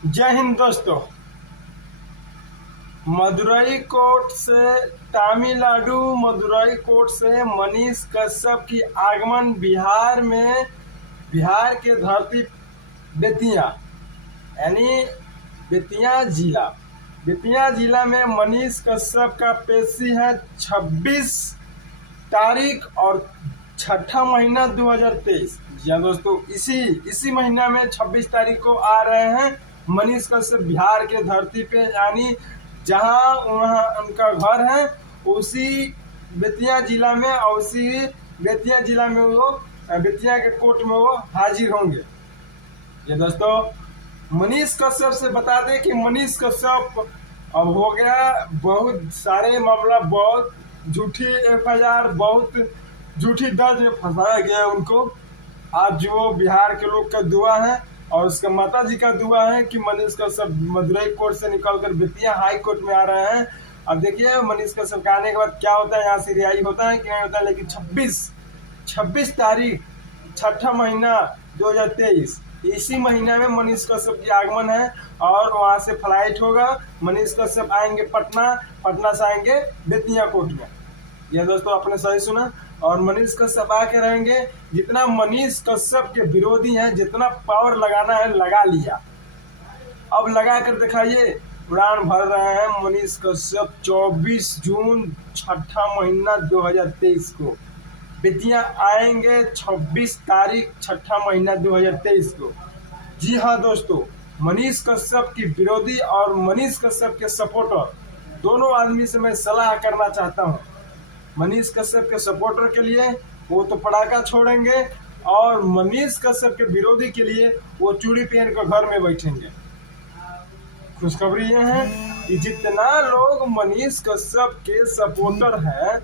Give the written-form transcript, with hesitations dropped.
जय हिंद दोस्तों। मदुरई कोर्ट से तमिलनाडु मदुरई कोर्ट से मनीष कश्यप की आगमन बिहार के धरती बेतिया यानी बेतिया जिला में मनीष कश्यप का पेशी है 26 तारीख और छठा महीना 2023। जी हाँ दोस्तों, इसी महीना में 26 तारीख को आ रहे हैं मनीष कश्यप बिहार के धरती पे, यानी जहां वहाँ उनका घर है उसी बेतिया जिला में, और उसी बेतिया जिला में वो बेतिया के कोर्ट में वो हाजिर होंगे। ये दोस्तों, मनीष कश्यप से बता दें कि मनीष कश्यप अब हो गया बहुत सारे मामला, बहुत झूठी FIR, बहुत झूठी दर्ज में फंसाया गया उनको। आज जो बिहार के लोग का दुआ है और उसका माता जी का दुआ है कि मनीष कश्यप मदुरई कोर्ट से निकलकर बेतिया हाई कोर्ट में आ रहे हैं। अब देखिए मनीष कश्यप का आने के बाद क्या होता है, यहाँ से रिहाई होता है कि नहीं होता है। लेकिन 26 तारीख छठा महीना 2023 इसी महीना में मनीष कश्यप की आगमन है और वहां से फ्लाइट होगा। मनीष कश्यप आएंगे पटना से आएंगे बेतिया कोर्ट में। यह दोस्तों आपने सही सुना। और मनीष कश्यप आके रहेंगे। जितना मनीष कश्यप के विरोधी हैं, जितना पावर लगाना है लगा लिया, अब लगा कर दिखाइए। उड़ान भर रहे हैं मनीष कश्यप 24 जून छठा महीना 2023 को बेतिया आएंगे। 26 तारीख छठा महीना 2023 को। जी हाँ दोस्तों, मनीष कश्यप की विरोधी और मनीष कश्यप के सपोर्टर दोनों आदमी से मैं सलाह करना चाहता हूँ। मनीष कश्यप के सपोर्टर के लिए वो तो पटाखा छोड़ेंगे और मनीष कश्यप के विरोधी के लिए वो चूड़ी पहन कर घर में बैठेंगे। खुशखबरी ये है कि जितना लोग मनीष कश्यप के सपोर्टर हैं